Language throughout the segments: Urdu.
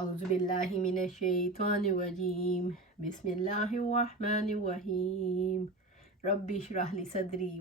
أعوذ بالله من الشيطان الرجيم بسم الله الرحمن الرحيم رب اشرح لي صدري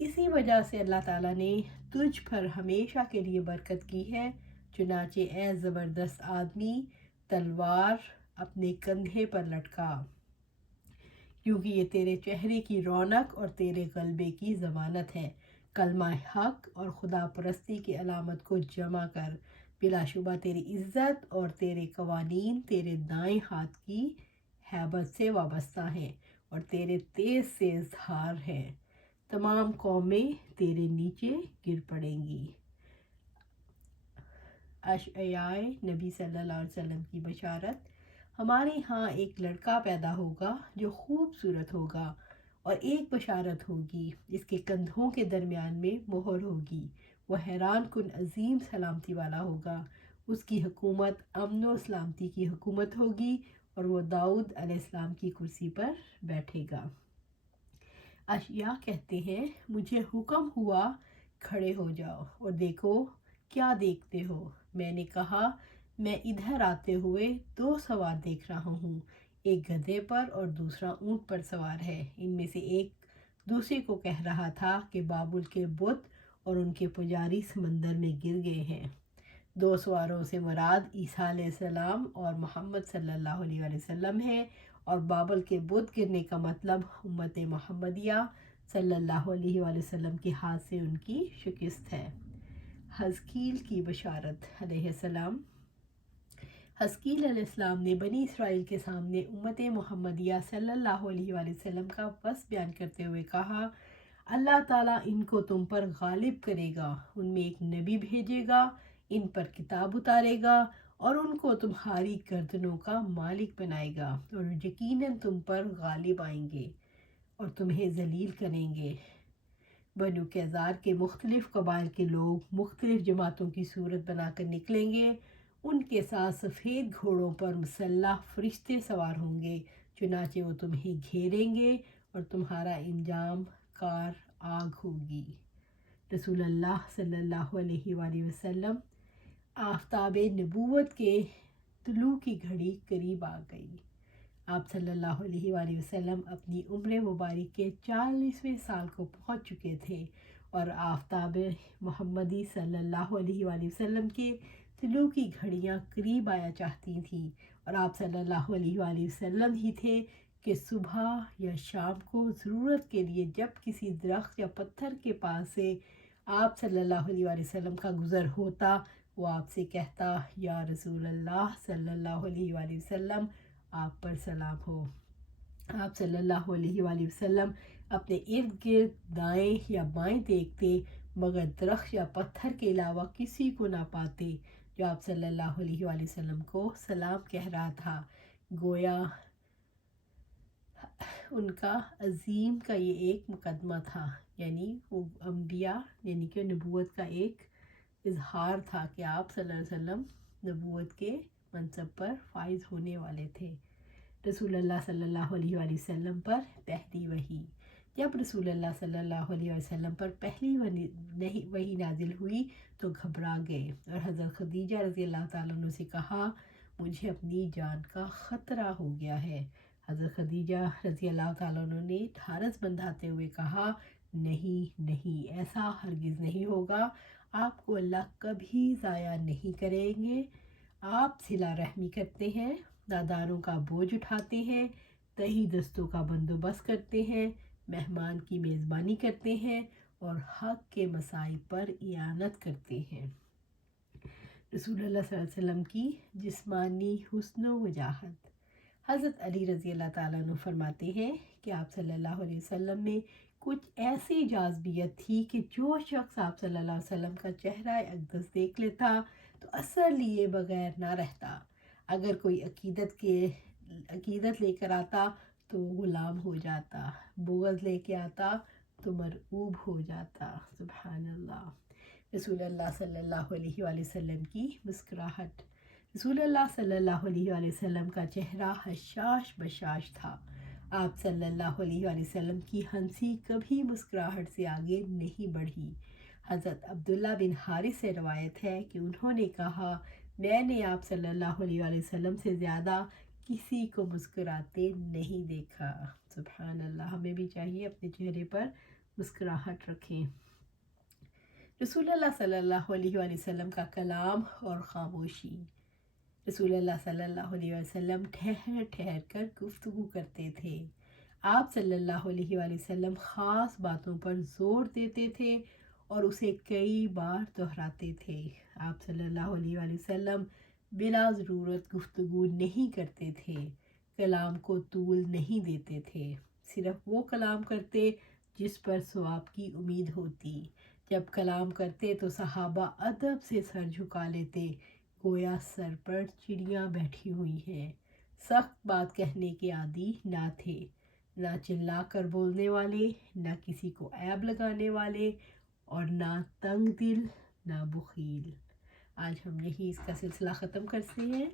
اسی وجہ سے اللہ تعالیٰ نے تجھ پر ہمیشہ کے لیے برکت کی ہے، چنانچہ اے زبردست آدمی تلوار اپنے کندھے پر لٹکا، کیونکہ یہ تیرے چہرے کی رونق اور تیرے غلبے کی ضمانت ہے۔ کلمہ حق اور خدا پرستی کی علامت کو جمع کر، بلا شبہ تیری عزت اور تیرے قوانین تیرے دائیں ہاتھ کی ہیبت سے وابستہ ہیں اور تیرے تیز سے اظہار ہیں، تمام قومیں تیرے نیچے گر پڑیں گی۔ اشعیاء نبی صلی اللہ علیہ وسلم کی بشارت۔ ہمارے ہاں ایک لڑکا پیدا ہوگا جو خوبصورت ہوگا، اور ایک بشارت ہوگی، اس کے کندھوں کے درمیان میں مہر ہوگی، وہ حیران کن عظیم سلامتی والا ہوگا، اس کی حکومت امن و سلامتی کی حکومت ہوگی، اور وہ داؤد علیہ السلام کی کرسی پر بیٹھے گا۔ اشعیاء کہتے ہیں، مجھے حکم ہوا کھڑے ہو جاؤ اور دیکھو کیا دیکھتے ہو؟ میں نے کہا، میں ادھر آتے ہوئے 2 سوار دیکھ رہا ہوں، ایک گدھے پر اور دوسرا اونٹ پر سوار ہے۔ ان میں سے ایک دوسرے کو کہہ رہا تھا کہ بابل کے بت اور ان کے پجاری سمندر میں گر گئے ہیں۔ 2 سواروں سے مراد عیسیٰ علیہ السلام اور محمد صلی اللہ علیہ وسلم ہے، اور بابل کے بت گرنے کا مطلب امت محمدیہ صلی اللہ علیہ وسلم کے ہاتھ سے ان کی شکست ہے۔ حزقیل کی بشارت علیہ السلام۔ حزقیل علیہ السلام نے بنی اسرائیل کے سامنے امت محمدیہ صلی اللہ علیہ وسلم کا وصف بیان کرتے ہوئے کہا، اللہ تعالیٰ ان کو تم پر غالب کرے گا، ان میں ایک نبی بھیجے گا، ان پر کتاب اتارے گا اور ان کو تمہاری گردنوں کا مالک بنائے گا، اور یقیناً تم پر غالب آئیں گے اور تمہیں ذلیل کریں گے۔ بنو قیظار کے مختلف قبائل کے لوگ مختلف جماعتوں کی صورت بنا کر نکلیں گے، ان کے ساتھ سفید گھوڑوں پر مسلح فرشتے سوار ہوں گے، چنانچہ وہ تمہیں گھیریں گے اور تمہارا انجام کار آگ ہوگی۔ رسول اللہ صلی اللہ علیہ وآلہ وسلم۔ آفتاب نبوت کے طلوع کی گھڑی قریب آ گئی۔ آپ صلی اللہ علیہ وآلہ وسلم اپنی عمر مبارک کے 40ویں سال کو پہنچ چکے تھے، اور آفتاب محمدی صلی اللہ علیہ وآلہ وسلم کے طلوع کی گھڑیاں قریب آیا چاہتی تھیں، اور آپ صلی اللہ علیہ وآلہ وسلم ہی تھے کہ صبح یا شام کو ضرورت کے لیے جب کسی درخت یا پتھر کے پاس سے آپ صلی اللہ علیہ وآلہ وسلم کا گزر ہوتا، وہ آپ سے کہتا، یا رسول اللہ صلی اللہ علیہ وآلہ وسلم، آپ پر سلام ہو۔ آپ صلی اللہ علیہ وآلہ وسلم اپنے ارد گرد دائیں یا بائیں دیکھتے، مگر درخت یا پتھر کے علاوہ کسی کو نہ پاتے جو آپ صلی اللہ علیہ وآلہ وسلم کو سلام کہہ رہا تھا۔ گویا ان کا عظیم کا یہ ایک مقدمہ تھا، یعنی وہ انبیاء یعنی کہ نبوت کا ایک اظہار تھا کہ آپ صلی اللہ علیہ وسلم نبوت کے منصب پر فائز ہونے والے تھے۔ رسول اللہ صلی اللہ علیہ وآلہ وسلم پر پہلی وحی۔ جب رسول اللہ صلی اللہ علیہ وسلم پر پہلی وحی نازل ہوئی تو گھبرا گئے، اور حضرت خدیجہ رضی اللہ تعالیٰ عنہ سے کہا، مجھے اپنی جان کا خطرہ ہو گیا ہے۔ حضرت خدیجہ رضی اللہ تعالیٰ عنہ نے ڈھارس بندھاتے ہوئے کہا، نہیں نہیں، ایسا ہرگز نہیں ہوگا، آپ کو اللہ کبھی ضائع نہیں کریں گے۔ آپ صلہ رحمی کرتے ہیں، ناداروں کا بوجھ اٹھاتے ہیں، تہی دستوں کا بندوبست کرتے ہیں، مہمان کی میزبانی کرتے ہیں اور حق کے مصائب پر اعانت کرتے ہیں۔ رسول اللہ صلی اللہ علیہ وسلم کی جسمانی حسن و وجاہت۔ حضرت علی رضی اللہ تعالیٰ عنہ فرماتے ہیں کہ آپ صلی اللہ علیہ وسلم میں کچھ ایسی جاذبیت تھی کہ جو شخص آپ صلی اللہ علیہ وسلم کا چہرہ اقدس دیکھ لیتا تو اثر لیے بغیر نہ رہتا۔ اگر کوئی عقیدت لے کر آتا تو غلام ہو جاتا، بغض لے کے آتا تو مرعوب ہو جاتا۔ سبحان اللہ۔ رسول اللہ صلی اللہ علیہ وآلہ وسلم کی مسکراہٹ۔ رسول اللہ صلی اللہ علیہ وآلہ وسلم کا چہرہ حشاش بشاش تھا۔ آپ صلی اللہ علیہ وآلہ وسلم کی ہنسی کبھی مسکراہٹ سے آگے نہیں بڑھی۔ حضرت عبداللہ بن حارث سے روایت ہے کہ انہوں نے کہا، میں نے آپ صلی اللہ علیہ وآلہ وسلم سے زیادہ کسی کو مسکراتے نہیں دیکھا۔ سبحان اللہ۔ ہمیں بھی چاہیے اپنے چہرے پر مسکراہٹ رکھیں۔ رسول اللہ صلی اللہ علیہ وآلہ وسلم کا کلام اور خاموشی۔ رسول اللہ صلی اللہ علیہ وسلم ٹھہر ٹھہر کر گفتگو کرتے تھے۔ آپ صلی اللہ علیہ وآلہ وسلم خاص باتوں پر زور دیتے تھے اور اسے کئی بار دہراتے تھے۔ آپ صلی اللہ علیہ وآلہ وسلم بلا ضرورت گفتگو نہیں کرتے تھے، کلام کو طول نہیں دیتے تھے، صرف وہ کلام کرتے جس پر ثواب کی امید ہوتی۔ جب کلام کرتے تو صحابہ ادب سے سر جھکا لیتے، گویا سر پر چڑیاں بیٹھی ہوئی ہیں۔ سخت بات کہنے کے عادی نہ تھے، نہ چلا کر بولنے والے، نہ کسی کو عیب لگانے والے، اور نہ تنگ دل، نہ بخیل۔ آج ہم یہی اس کا سلسلہ ختم کرتے ہیں،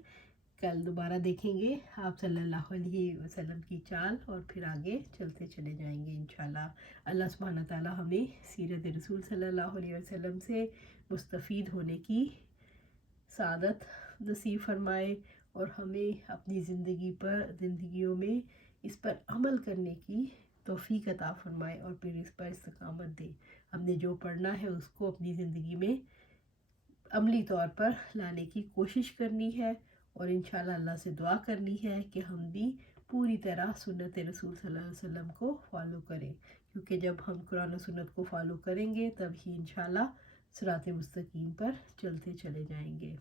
کل دوبارہ دیکھیں گے آپ صلی اللہ علیہ وسلم کی چال اور پھر آگے چلتے چلے جائیں گے انشاءاللہ۔ اللہ سبحانہ تعالیٰ ہمیں سیرت رسول صلی اللہ علیہ وسلم سے مستفید ہونے کی سعادت نصیب فرمائے اور ہمیں اپنی زندگیوں میں اس پر عمل کرنے کی توفیق عطا فرمائے اور پھر اس پر استقامت دے۔ ہم نے جو پڑھنا ہے اس کو اپنی زندگی میں عملی طور پر لانے کی کوشش کرنی ہے اور انشاءاللہ اللہ سے دعا کرنی ہے کہ ہم بھی پوری طرح سنت رسول صلی اللہ علیہ وسلم کو فالو کریں، کیونکہ جب ہم قرآن و سنت کو فالو کریں گے تب ہی انشاءاللہ صراط مستقیم پر چلتے چلے جائیں گے۔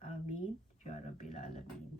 آمین یا رب العالمین۔